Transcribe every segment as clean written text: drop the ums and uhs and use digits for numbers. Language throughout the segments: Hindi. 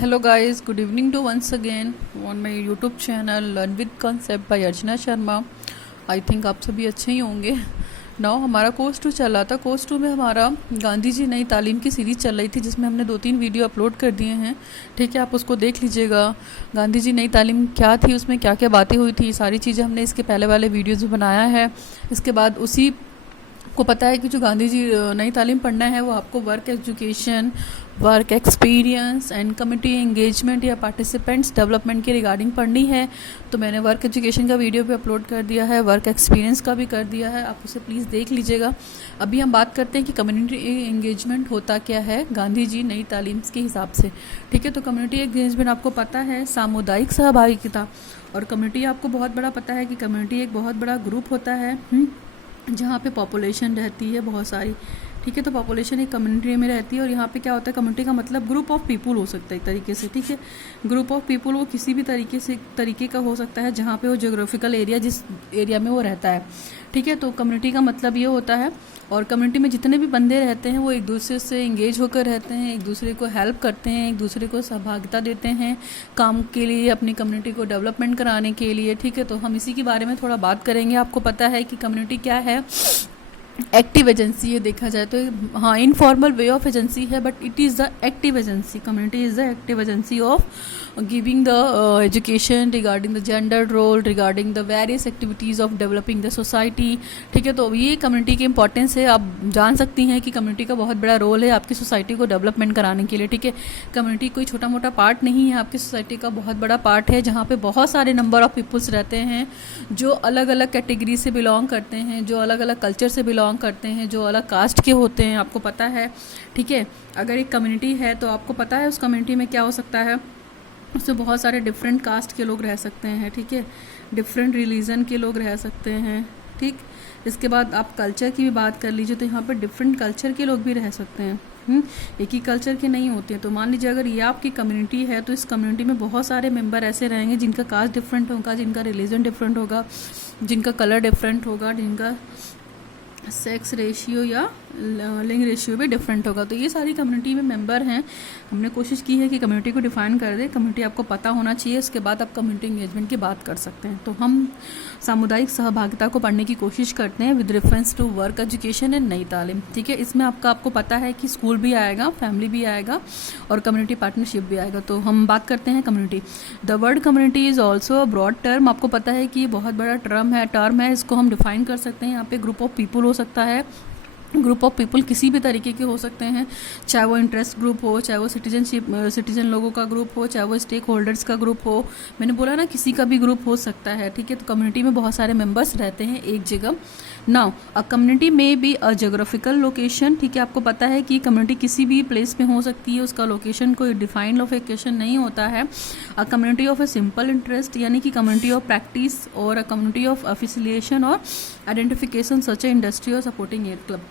Hello guys, good evening to once again on my YouTube channel Learn with Concept by Archana Sharma. I think आप सभी अच्छे ही होंगे। नाउ हमारा कोर्स 2 चल रहा था। कोर्स 2 में हमारा गांधी जी नई तालीम की सीरीज़ चल रही थी, जिसमें हमने 2-3 वीडियो अपलोड कर दिए हैं। ठीक है, आप उसको देख लीजिएगा। गांधी जी नई तालीम क्या थी, उसमें क्या क्या बातें हुई थी, सारी चीज़ें हमने इसके पहले वाले वीडियोज़ में बनाया है। इसके बाद उसी को पता है कि जो गांधी जी नई तालीम पढ़ना है वो आपको work education, work experience and community engagement या पार्टिसिपेंट्स डेवलपमेंट के रिगार्डिंग पढ़नी है। तो मैंने वर्क एजुकेशन का वीडियो भी अपलोड कर दिया है, वर्क एक्सपीरियंस का भी कर दिया है, आप उसे प्लीज़ देख लीजिएगा। अभी हम बात करते हैं कि कम्युनिटी एंगेजमेंट होता क्या है गांधी जी नई तालीम के हिसाब से। ठीक है, तो कम्युनिटी एंगेजमेंट आपको पता है सामुदायिक सहभागिता, और कम्युनिटी आपको बहुत बड़ा पता है कि कम्युनिटी एक बहुत बड़ा ग्रुप होता है जहाँ पे पॉपुलेशन रहती है बहुत सारी। ठीक है, तो पॉपुलेशन एक कम्युनिटी में रहती है, और यहाँ पे क्या होता है, कम्युनिटी का मतलब ग्रुप ऑफ पीपल हो सकता है एक तरीके से। ठीक है, ग्रुप ऑफ पीपल वो किसी भी तरीके का हो सकता है जहाँ पे वो ज्योग्राफिकल एरिया जिस एरिया में वो रहता है। ठीक है, तो कम्युनिटी का मतलब ये होता है, और कम्युनिटी में जितने भी बंदे रहते हैं वो एक दूसरे से इंगेज होकर रहते हैं, एक दूसरे को हेल्प करते हैं, एक दूसरे को सहभागिता देते हैं काम के लिए, अपनी कम्युनिटी को डेवलपमेंट कराने के लिए। ठीक है, तो हम इसी के बारे में थोड़ा बात करेंगे। आपको पता है कि कम्युनिटी क्या है, एक्टिव एजेंसी है देखा जाए तो। हाँ, इनफॉर्मल वे ऑफ एजेंसी है, but it is the active agency. Community is the active agency of giving the education regarding the gender role, regarding the various activities of developing the society. ठीक है, तो ये कम्युनिटी की इंपॉर्टेंस है। आप जान सकती हैं कि कम्युनिटी का बहुत बड़ा रोल है आपकी सोसाइटी को डेवलपमेंट कराने के लिए। ठीक है, कम्युनिटी कोई छोटा मोटा पार्ट नहीं है, आपकी सोसाइटी का बहुत बड़ा पार्ट है, जहाँ पे बहुत सारे नंबर ऑफ पीपल्स रहते हैं जो अलग अलग कैटेगरी से बिलोंग करते हैं, जो अलग अलग कल्चर से बिलोंग करते हैं, जो अलग कास्ट के होते हैं, आपको पता है। ठीक है, अगर एक कम्युनिटी है तो आपको पता है उस कम्युनिटी में क्या हो सकता है, उसमें बहुत सारे डिफरेंट कास्ट के लोग रह सकते हैं। ठीक है, डिफरेंट रिलीजन के लोग रह सकते हैं। ठीक, इसके बाद आप कल्चर की भी बात कर लीजिए तो यहाँ पर डिफरेंट कल्चर के लोग भी रह सकते हैं। एक ही कल्चर के नहीं होते हैं। तो मान लीजिए अगर ये आपकी कम्युनिटी है तो इस कम्युनिटी में बहुत सारे मेंबर ऐसे रहेंगे जिनका कास्ट डिफरेंट होगा, जिनका रिलीजन डिफरेंट होगा, जिनका कलर डिफरेंट होगा, जिनका सेक्स रेशियो या लिंग रेशियो भी डिफरेंट होगा। तो ये सारी कम्युनिटी में मेंबर हैं। हमने कोशिश की है कि कम्युनिटी को डिफाइन कर दे। कम्युनिटी आपको पता होना चाहिए, उसके बाद आप कम्युनिटी एंगेजमेंट की बात कर सकते हैं। तो हम सामुदायिक सहभागिता को पढ़ने की कोशिश करते हैं with reference to work education and Nai Talim. ठीक है, इसमें आपको पता है कि स्कूल भी आएगा, फैमिली भी आएगा, और कम्युनिटी पार्टनरशिप भी आएगा। तो हम बात करते हैं community. The word community is also a broad term. आपको पता है कि ये बहुत बड़ा टर्म है, इसको हम डिफाइन कर सकते हैं। यहाँ पे ग्रुप ऑफ पीपल हो सकता है। ग्रुप ऑफ पीपल किसी भी तरीके के हो सकते हैं, चाहे वो इंटरेस्ट ग्रुप हो, चाहे वो सिटीजन लोगों का ग्रुप हो, चाहे वो स्टेक होल्डर्स का ग्रुप हो। मैंने बोला ना, किसी का भी ग्रुप हो सकता है। ठीक है, तो कम्युनिटी में बहुत सारे मेंबर्स रहते हैं एक जगह। नाउ अ कम्युनिटी में बी अ जोग्राफिकल लोकेशन। ठीक है, आपको पता है कि कम्युनिटी किसी भी प्लेस में हो सकती है, उसका लोकेशन कोई डिफाइंड लोकेशन नहीं होता है। A community of a simple interest, यानी कि कम्युनिटी ऑफ प्रैक्टिस, और अ कम्युनिटी ऑफ एफिलिएशन और आइडेंटिफिकेशन सच ए इंडस्ट्री और सपोर्टिंग एड क्लब।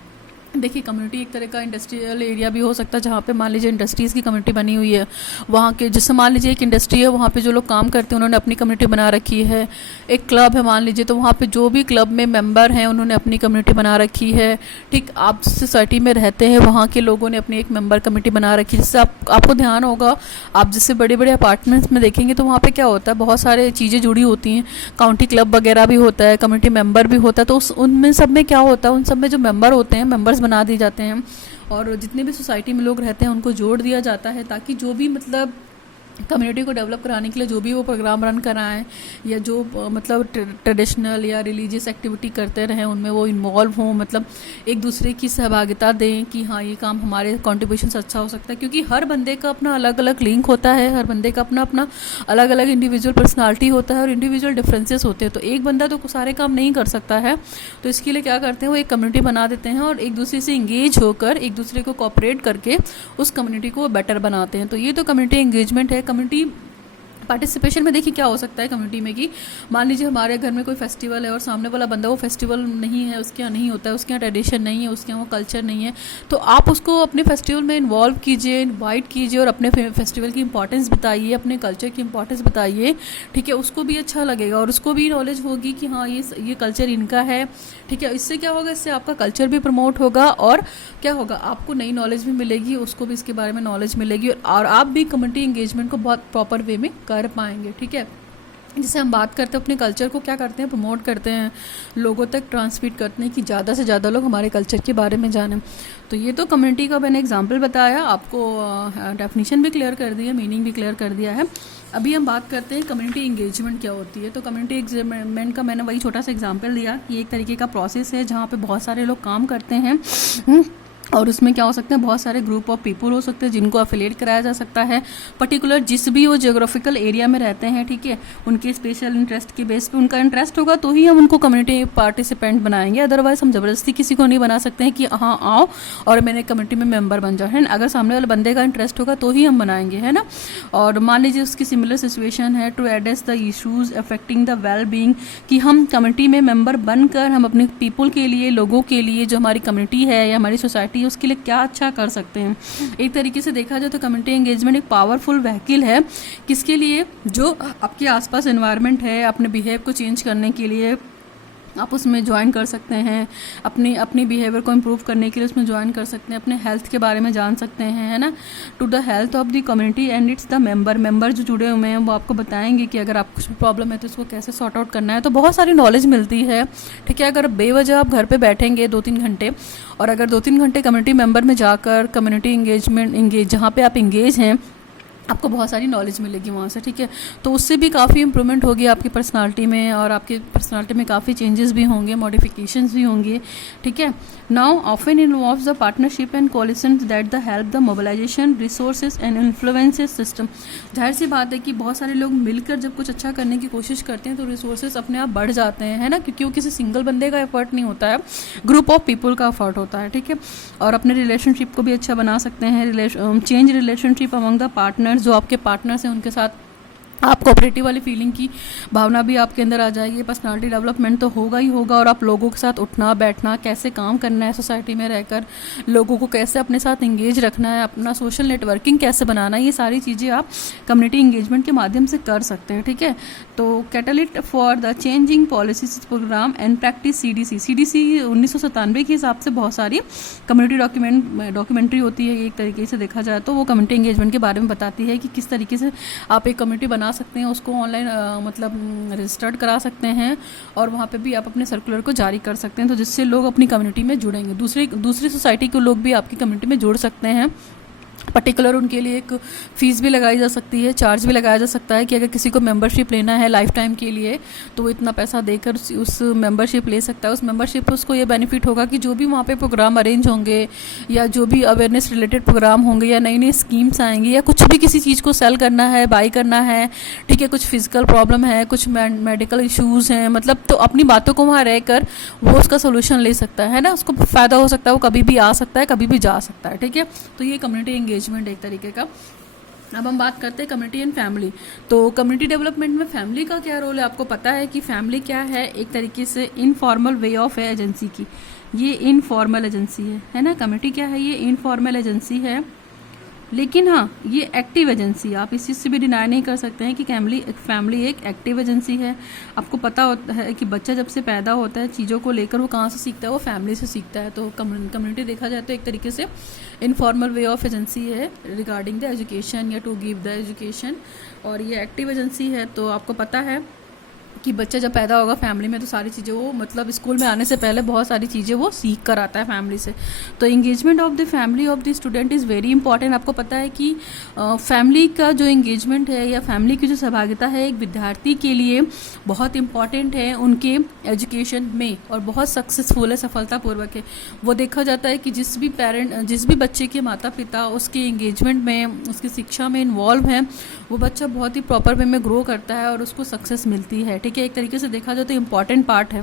देखिए, कम्युनिटी एक तरह का इंडस्ट्रियल एरिया भी हो सकता है, जहाँ पे मान लीजिए इंडस्ट्रीज़ की कम्युनिटी बनी हुई है। वहाँ के जैसे मान लीजिए एक इंडस्ट्री है, वहाँ पे जो लोग काम करते हैं उन्होंने अपनी कम्युनिटी बना रखी है। एक क्लब है मान लीजिए, तो वहाँ पे जो भी क्लब में मेंबर हैं उन्होंने अपनी कम्युनिटी बना रखी है। ठीक, आप सोसाइटी में रहते हैं, वहाँ के लोगों ने अपनी एक मेंबर कम्युनिटी बना रखी है। जिससे आपको ध्यान होगा, आप जैसे बड़े बड़े अपार्टमेंट्स में देखेंगे तो वहाँ पर क्या होता है, बहुत सारे चीज़ें जुड़ी होती हैं। काउंटी क्लब वगैरह भी होता है, कम्युनिटी मेंबर भी होता है। तो उनमें सब में क्या होता है, उन सब में जो मेंबर होते हैं, मेंबर्स बना दिए जाते हैं, और जितने भी सोसाइटी में लोग रहते हैं उनको जोड़ दिया जाता है, ताकि जो भी मतलब कम्युनिटी को डेवलप कराने के लिए जो भी वो प्रोग्राम रन कराएं, या जो मतलब ट्रेडिशनल या रिलीजियस एक्टिविटी करते रहें, उनमें वो इन्वॉल्व हों, मतलब एक दूसरे की सहभागिता दें कि हाँ, ये काम हमारे कॉन्ट्रीब्यूशन से अच्छा हो सकता है। क्योंकि हर बंदे का अपना अलग अलग लिंक होता है, हर बंदे का अपना अपना अलग अलग इंडिविजुअल पर्सनालिटी होता है, और इंडिविजुअल डिफरेंसेस होते हैं। तो एक बंदा तो सारे काम नहीं कर सकता है। तो इसके लिए क्या करते हैं, वो एक कम्युनिटी बना देते हैं, और एक दूसरे से इंगेज होकर, एक दूसरे को कोऑपरेट करके उस कम्युनिटी को बेटर बनाते हैं। तो ये तो कम्युनिटी एंगेजमेंट है। कम्युनिटी पार्टिसिपेशन में देखिए क्या हो सकता है कम्युनिटी में कि मान लीजिए हमारे घर में कोई फेस्टिवल है और सामने वाला बंदा वो फेस्टिवल नहीं है, उसके यहाँ नहीं होता है, उसके यहाँ ट्रेडिशन नहीं है, उसके यहाँ वो कल्चर नहीं है, तो आप उसको अपने फेस्टिवल में इन्वॉल्व कीजिए, इनवाइट कीजिए और अपने फेस्टिवल की इंपॉर्टेंस बताइए, अपने कल्चर की इंपॉर्टेंस बताइए, ठीक है। उसको भी अच्छा लगेगा और उसको भी नॉलेज होगी कि हाँ ये कल्चर इनका है, ठीक है। इससे क्या होगा, इससे आपका कल्चर भी प्रमोट होगा और क्या होगा, आपको नई नॉलेज भी मिलेगी, उसको भी इसके बारे में नॉलेज मिलेगी और आप भी कम्युनिटी एंगेजमेंट को बहुत प्रॉपर वे में कर पाएंगे, ठीक है। जैसे हम बात करते हैं अपने कल्चर को क्या करते हैं, प्रमोट करते हैं, लोगों तक ट्रांसमिट करते हैं कि ज़्यादा से ज़्यादा लोग हमारे कल्चर के बारे में जानें। तो ये तो कम्युनिटी का मैंने एग्जांपल बताया, आपको डेफिनेशन भी क्लियर कर दी है, मीनिंग भी क्लियर कर दिया है। अभी हम बात करते हैं कम्युनिटी इंगेजमेंट क्या होती है। तो कम्युनिटी एंगेजमेंट का मैंने वही छोटा सा एग्जांपल दिया कि एक तरीके का प्रोसेस है जहाँ पे बहुत सारे लोग काम करते हैं और उसमें क्या हो सकते हैं, बहुत सारे ग्रुप ऑफ पीपल हो सकते हैं जिनको अफिलिएट कराया जा सकता है, पर्टिकुलर जिस भी वो जियोग्राफिकल एरिया में रहते हैं, ठीक है। उनके स्पेशल इंटरेस्ट के बेस पे उनका इंटरेस्ट होगा तो ही हम उनको कम्युनिटी पार्टिसिपेंट बनाएंगे, अदरवाइज हम ज़बरदस्ती किसी को नहीं बना सकते हैं कि हाँ आओ और मेरे कम्युनिटी में मेंबर बन जाओ, है ना। अगर सामने वाले बंदे का इंटरेस्ट होगा तो ही हम बनाएंगे, है ना। और मान लीजिए उसकी सिमिलर सिचुएशन है, to address the issues affecting the well being, कि हम कम्युनिटी में मेंबर बनकर हम अपने पीपल के लिए, लोगों के लिए, जो हमारी कम्युनिटी है या हमारी सोसाइटी है उसके लिए क्या अच्छा कर सकते हैं। एक तरीके से देखा जाए तो कम्युनिटी एंगेजमेंट एक पावरफुल व्हीकल है, किसके लिए, जो आपके आसपास एनवायरनमेंट है, अपने बिहेव को चेंज करने के लिए आप उसमें ज्वाइन कर सकते हैं, अपनी बिहेवियर को इम्प्रूव करने के लिए उसमें ज्वाइन कर सकते हैं, अपने हेल्थ के बारे में जान सकते हैं, है ना। To the health of the community and its the member जो जुड़े हुए हैं वो आपको बताएंगे कि अगर आप कुछ प्रॉब्लम है तो उसको कैसे सॉर्ट आउट करना है। तो बहुत सारी नॉलेज मिलती है, ठीक है। अगर बेवजह आप घर पर बैठेंगे 2-3 घंटे और अगर 2-3 घंटे कम्युनिटी मेंबर में जाकर कम्युनिटी एंगेज जहाँ पे आप एंगेज हैं, आपको बहुत सारी नॉलेज मिलेगी वहाँ से, ठीक है। तो उससे भी काफ़ी इंप्रूवमेंट होगी आपकी पर्सनालिटी में और आपकी पर्सनालिटी में काफ़ी चेंजेस भी होंगे, मॉडिफिकेशंस भी होंगे, ठीक है। Now often involves the partnership and coalitions that the help the mobilization resources and influences system. जाहिर सी बात है कि बहुत सारे लोग मिलकर जब कुछ अच्छा करने की कोशिश करते हैं तो रिसोर्सेज अपने आप बढ़ जाते हैं, है ना, क्योंकि वो किसी सिंगल बंदे का एफर्ट नहीं होता है, ग्रुप ऑफ पीपल का एफर्ट होता है, ठीक है। और अपने रिलेशनशिप को भी अच्छा बना सकते हैं, change relationship among the partner, जो आपके पार्टनर्स हैं उनके साथ आप कोऑपरेटिव वाली फीलिंग की भावना भी आपके अंदर आ जाएगी, पर्सनालिटी डेवलपमेंट तो होगा ही होगा और आप लोगों के साथ उठना बैठना, कैसे काम करना है सोसाइटी में रहकर, लोगों को कैसे अपने साथ इंगेज रखना है, अपना सोशल नेटवर्किंग कैसे बनाना है, ये सारी चीज़ें आप कम्युनिटी इंगेजमेंट के माध्यम से कर सकते हैं, ठीक है। तो catalyst for the changing policies program and practice CDC 1997 के हिसाब से बहुत सारी कम्युनिटी डॉक्यूमेंट्री होती है, एक तरीके से देखा जाए तो वो कम्युनिटी इंगेजमेंट के बारे में बताती है कि किस तरीके से आप एक कम्युनिटी बना सकते हैं, उसको ऑनलाइन मतलब रजिस्टर्ड करा सकते हैं और वहाँ पे भी आप अपने सर्कुलर को जारी कर सकते हैं, तो जिससे लोग अपनी कम्युनिटी में जुड़ेंगे, दूसरी सोसाइटी के लोग भी आपकी कम्युनिटी में जुड़ सकते हैं। पर्टिकुलर उनके लिए एक फ़ीस भी लगाई जा सकती है, चार्ज भी लगाया जा सकता है कि अगर किसी को मेंबरशिप लेना है लाइफ टाइम के लिए तो वो इतना पैसा देकर उस मेंबरशिप ले सकता है। उस मेंबरशिप उसको ये बेनिफिट होगा कि जो भी वहाँ पे प्रोग्राम अरेंज होंगे या जो भी अवेयरनेस रिलेटेड प्रोग्राम होंगे या नई नई स्कीम्स आएंगी या कुछ भी किसी चीज़ को सेल करना है, बाई करना है, ठीक है, कुछ फिजिकल प्रॉब्लम है, कुछ मेडिकल इश्यूज़ हैं, मतलब तो अपनी बातों को वहाँ रहकर वो उसका सोल्यूशन ले सकता है ना, उसको फ़ायदा हो सकता है, वो कभी भी आ सकता है, कभी भी जा सकता है, ठीक है। तो ये कम्युनिटी एंगेजमेंट एक तरीके का। अब हम बात करते हैं कम्युनिटी एंड फैमिली। तो कम्युनिटी डेवलपमेंट में फैमिली का क्या रोल है, आपको पता है कि फैमिली क्या है, एक तरीके से इनफॉर्मल वे ऑफ है एजेंसी की, ये इनफॉर्मल एजेंसी है ना। कम्युनिटी क्या है, ये इनफॉर्मल एजेंसी है, लेकिन हाँ ये एक्टिव एजेंसी, आप इस चीज़ से भी डिनाई नहीं कर सकते हैं कि फैमिली एक एक्टिव एजेंसी है। आपको पता होता है कि बच्चा जब से पैदा होता है चीज़ों को लेकर वो कहाँ से सीखता है, वो फैमिली से सीखता है। तो कम्युनिटी देखा जाए तो एक तरीके से इनफॉर्मल वे ऑफ एजेंसी है रिगार्डिंग द एजुकेशन या टू गिव द एजुकेशन, और ये एक्टिव एजेंसी है। तो आपको पता है कि बच्चा जब पैदा होगा फैमिली में तो सारी चीज़ें वो मतलब स्कूल में आने से पहले बहुत सारी चीज़ें वो सीख कर आता है फैमिली से। तो engagement of the family of the student is very important. आपको पता है कि फैमिली का जो इंगेजमेंट है या फैमिली की जो सहभागिता है एक विद्यार्थी के लिए बहुत इंपॉर्टेंट है उनके एजुकेशन में और बहुत सक्सेसफुल है, सफलतापूर्वक है। वो देखा जाता है कि जिस भी बच्चे के माता पिता उसके इंगेजमेंट में, उसकी शिक्षा में इन्वॉल्व हैं, वो बच्चा बहुत ही प्रॉपर वे में ग्रो करता है और उसको सक्सेस मिलती है, ठीक है। एक तरीके से देखा जाए तो इम्पॉर्टेंट पार्ट है।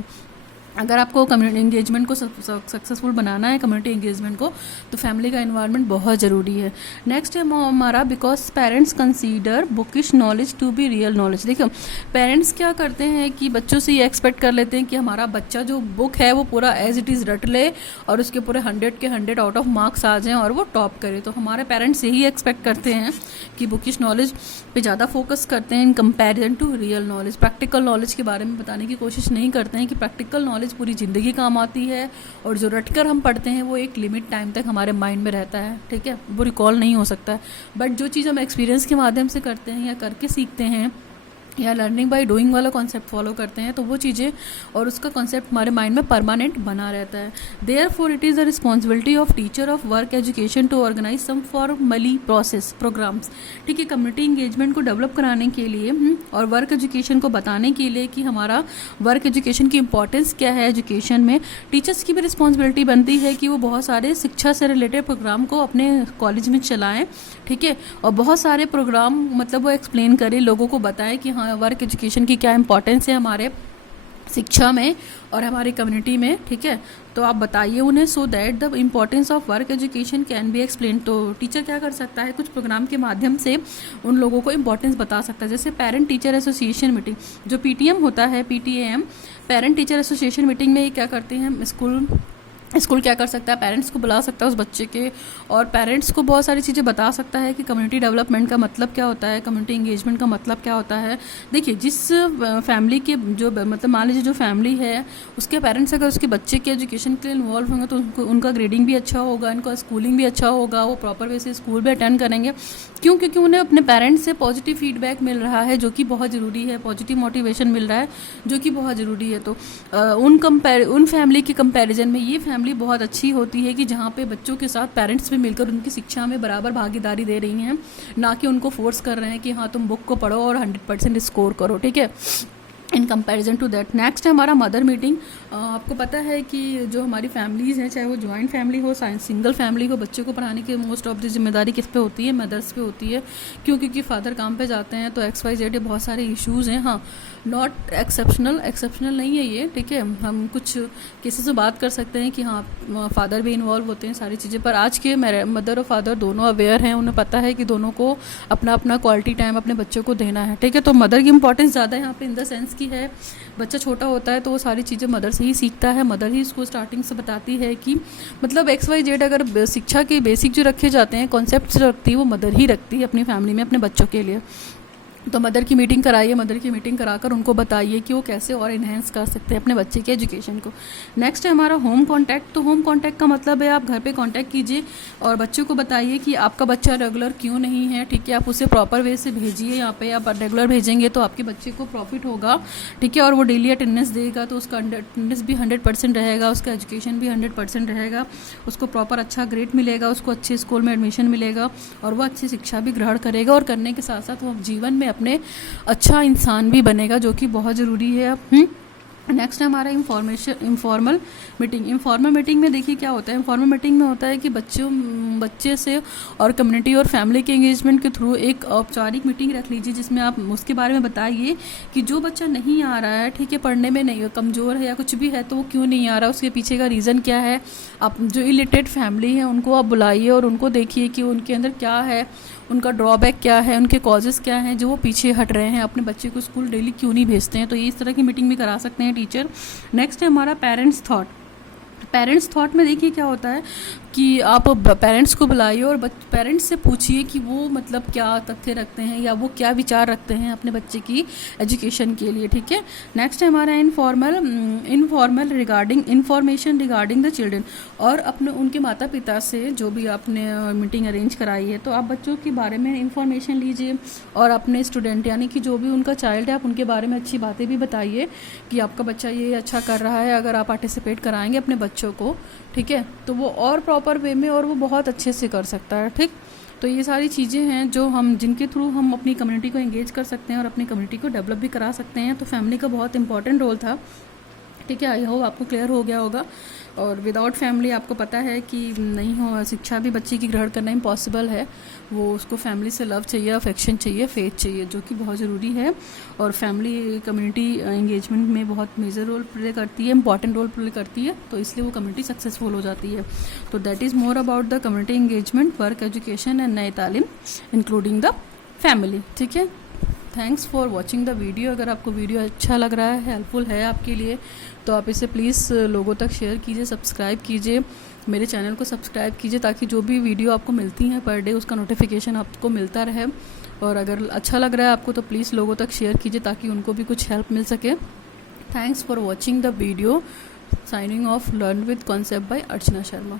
अगर आपको कम्युनिटी एंगेजमेंट को सक्सेसफुल बनाना है, कम्युनिटी एंगेजमेंट को, तो फैमिली का इन्वायरमेंट बहुत ज़रूरी है। नेक्स्ट है हमारा because parents consider bookish knowledge to be real knowledge. देखो पेरेंट्स क्या करते हैं कि बच्चों से ये एक्सपेक्ट कर लेते हैं कि हमारा बच्चा जो बुक है वो पूरा एज इट इज़ रट ले और उसके पूरे 100 के 100 आउट ऑफ मार्क्स आ जाएं और वो टॉप करे। तो हमारे पेरेंट्स यही एक्सपेक्ट करते हैं कि बुकिश नॉलेज पे ज़्यादा फोकस करते हैं in comparison to real knowledge. Practical knowledge के बारे में बताने की कोशिश नहीं करते हैं कि प्रैक्टिकल नॉलेज पूरी ज़िंदगी काम आती है और जो रटकर हम पढ़ते हैं वो एक लिमिट टाइम तक हमारे माइंड में रहता है, ठीक है, वो रिकॉल नहीं हो सकता है। बट जो चीज़ हम एक्सपीरियंस के माध्यम से करते हैं या करके सीखते हैं या लर्निंग बाय डूइंग वाला कॉन्सेप्ट फॉलो करते हैं, तो वो चीज़ें और उसका कॉन्सेप्ट हमारे माइंड में परमानेंट बना रहता है। Therefore it is the responsibility of teacher of work education to organize some formally process programs. ठीक है, कम्युनिटी इंगेजमेंट को डेवलप कराने के लिए और वर्क एजुकेशन को बताने के लिए कि हमारा वर्क एजुकेशन की इंपॉर्टेंस क्या है एजुकेशन में, टीचर्स की भी रिस्पॉन्सिबिलिटी बनती है कि वो बहुत सारे शिक्षा से रिलेटेड प्रोग्राम को अपने कॉलेज में चलाएँ, ठीक है, और बहुत सारे प्रोग्राम मतलब वो एक्सप्लेन करें, लोगों को बताएं कि हाँ वर्क एजुकेशन की क्या इंपॉर्टेंस है हमारे शिक्षा में और हमारी कम्युनिटी में, ठीक है। तो आप बताइए उन्हें so that the importance of work education can be explain. तो टीचर क्या कर सकता है, कुछ प्रोग्राम के माध्यम से उन लोगों को इम्पॉर्टेंस बता सकता है। जैसे पेरेंट टीचर एसोसिएशन मीटिंग, जो PTM होता है, PTAM parent teacher association meeting में ये क्या करते हैं, स्कूल क्या कर सकता है, पेरेंट्स को बुला सकता है उस बच्चे के और पेरेंट्स को बहुत सारी चीज़ें बता सकता है कि कम्युनिटी डेवलपमेंट का मतलब क्या होता है, कम्युनिटी इंगेजमेंट का मतलब क्या होता है। देखिए जिस फैमिली के जो मतलब मान लीजिए जो फैमिली है उसके पेरेंट्स अगर उसके बच्चे के एजुकेशन के लिए इन्वॉल्व होंगे तो उनका ग्रेडिंग भी अच्छा होगा, उनका स्कूलिंग भी अच्छा होगा, वो प्रॉपर वे से स्कूल भी अटेंड करेंगे। क्यों? क्योंकि उन्हें अपने पेरेंट्स से पॉजिटिव फीडबैक मिल रहा है जो कि बहुत ज़रूरी है, पॉजिटिव मोटिवेशन मिल रहा है जो कि बहुत ज़रूरी है। तो उन फैमिली के कंपैरिजन में ये फैमिली बहुत अच्छी होती है कि जहाँ पे बच्चों के साथ पेरेंट्स भी मिलकर उनकी शिक्षा में बराबर भागीदारी दे रही हैं, ना कि उनको फोर्स कर रहे हैं कि हाँ तुम बुक को पढ़ो और 100% स्कोर करो, ठीक है, in comparison to that. Next है हमारा मदर मीटिंग। आपको पता है कि जो हमारी फैमिलीज़ हैं, चाहे वो जॉइंट फैमिली हो, सिंगल फैमिली हो, बच्चों को पढ़ाने की मोस्ट ऑफ द जिम्मेदारी किस पे होती है, मदर्स पे होती है। क्यों? क्योंकि फादर काम पे जाते हैं तो XYZ बहुत सारे इश्यूज़ हैं। हाँ, नॉट एक्सेप्शनल नहीं है ये, ठीक है, हम कुछ केसेस में बात कर सकते हैं कि हाँ फादर भी इन्वॉल्व होते हैं सारी चीज़ें, पर आज के मदर और फादर दोनों अवेयर हैं, उन्हें पता है कि दोनों को अपना अपना क्वालिटी टाइम अपने बच्चों को देना है, ठीक है। तो मदर की इंपॉर्टेंस ज़्यादा यहाँ पे इन द सेंस की है, बच्चा छोटा होता है तो वो सारी चीज़ें मदर से ही सीखता है, मदर ही इसको स्टार्टिंग से बताती है कि मतलब XYZ अगर शिक्षा के बेसिक जो रखे जाते हैं, कॉन्सेप्ट रखती है, वो मदर ही रखती है अपनी फैमिली में अपने बच्चों के लिए। तो मदर की मीटिंग कराइए, मदर की मीटिंग कराकर उनको बताइए कि वो कैसे और इन्हेंस कर सकते हैं अपने बच्चे के एजुकेशन को। नेक्स्ट है हमारा होम कांटेक्ट। तो होम कांटेक्ट का मतलब है आप घर पे कांटेक्ट कीजिए और बच्चों को बताइए कि आपका बच्चा रेगुलर क्यों नहीं है, ठीक है, आप उसे प्रॉपर वे से भेजिए। यहाँ पे आप रेगुलर भेजेंगे तो आपके बच्चे को प्रॉफिट होगा, ठीक है, और वो डेली अटेंडेंस देगा तो उसका अटेंडेंस भी 100% रहेगा, उसका एजुकेशन भी 100% रहेगा, उसको प्रॉपर अच्छा ग्रेड मिलेगा, उसको अच्छे स्कूल में एडमिशन मिलेगा और वो अच्छी शिक्षा भी ग्रहण करेगा और करने के साथ साथ वो जीवन में अपने अच्छा इंसान भी बनेगा, जो कि बहुत ज़रूरी है। नेक्स्ट है हमारा इंफॉर्मल मीटिंग। इंफॉर्मल मीटिंग में देखिए क्या होता है, इंफॉर्मल मीटिंग में होता है कि बच्चे से और कम्युनिटी और फैमिली के एंगेजमेंट के थ्रू एक औपचारिक मीटिंग रख लीजिए जिसमें आप उसके बारे में बताइए कि जो बच्चा नहीं आ रहा है, ठीक है, पढ़ने में नहीं कमज़ोर है या कुछ भी है, तो वो क्यों नहीं आ रहा, उसके पीछे का रीज़न क्या है। आप जो इलिटरेट फैमिली है उनको आप बुलाइए और उनको देखिए कि उनके अंदर क्या है, उनका ड्रॉबैक क्या है, उनके कॉजेज़ क्या हैं जो वो पीछे हट रहे हैं, अपने बच्चे को स्कूल डेली क्यों नहीं भेजते हैं। तो ये इस तरह की मीटिंग भी करा सकते हैं टीचर। नेक्स्ट है हमारा पेरेंट्स थॉट। पेरेंट्स थॉट में देखिए क्या होता है कि आप पेरेंट्स को बुलाइए और पेरेंट्स से पूछिए कि वो मतलब क्या तथ्य रखते हैं या वो क्या विचार रखते हैं अपने बच्चे की एजुकेशन के लिए, ठीक है। नेक्स्ट है हमारा informal regarding information regarding the children. और अपने उनके माता पिता से जो भी आपने मीटिंग अरेंज कराई है तो आप बच्चों के बारे में इन्फॉर्मेशन लीजिए और अपने स्टूडेंट यानी कि जो भी उनका चाइल्ड है आप उनके बारे में अच्छी बातें भी बताइए कि आपका बच्चा ये अच्छा कर रहा है। अगर आप पार्टिसिपेट कराएंगे अपने बच्चों को, ठीक है, तो वो और प्रॉपर वे में और वो बहुत अच्छे से कर सकता है, ठीक। तो ये सारी चीज़ें हैं जो जिनके थ्रू हम अपनी कम्युनिटी को एंगेज कर सकते हैं और अपनी कम्युनिटी को डेवलप भी करा सकते हैं। तो फैमिली का बहुत इंपॉर्टेंट रोल था, ठीक है। आई होप आपको क्लियर हो गया होगा। और विदाउट फैमिली आपको पता है कि नहीं हो, शिक्षा भी बच्चे की ग्रहण करना इम्पॉसिबल है। वो उसको फैमिली से लव चाहिए, अफेक्शन चाहिए, फेथ चाहिए, जो कि बहुत ज़रूरी है। और फैमिली कम्युनिटी एंगेजमेंट में बहुत मेजर रोल प्ले करती है, इंपॉर्टेंट रोल प्ले करती है, तो इसलिए वो कम्युनिटी सक्सेसफुल हो जाती है। तो that is more about the community engagement, work, education and नए तालीम इंक्लूडिंग द फैमिली। ठीक है, thanks for watching the video. अगर आपको वीडियो अच्छा लग रहा है, हेल्पफुल है आपके लिए, तो आप इसे प्लीज़ लोगों तक शेयर कीजिए, सब्सक्राइब कीजिए, मेरे चैनल को सब्सक्राइब कीजिए, ताकि जो भी वीडियो आपको मिलती हैं पर डे उसका नोटिफिकेशन आपको मिलता रहे। और अगर अच्छा लग रहा है आपको तो प्लीज़ लोगों तक शेयर कीजिए, ताकि उनको भी कुछ हेल्प मिल सके। Thanks for watching the video. Signing off learn with concept bye Archana Sharma.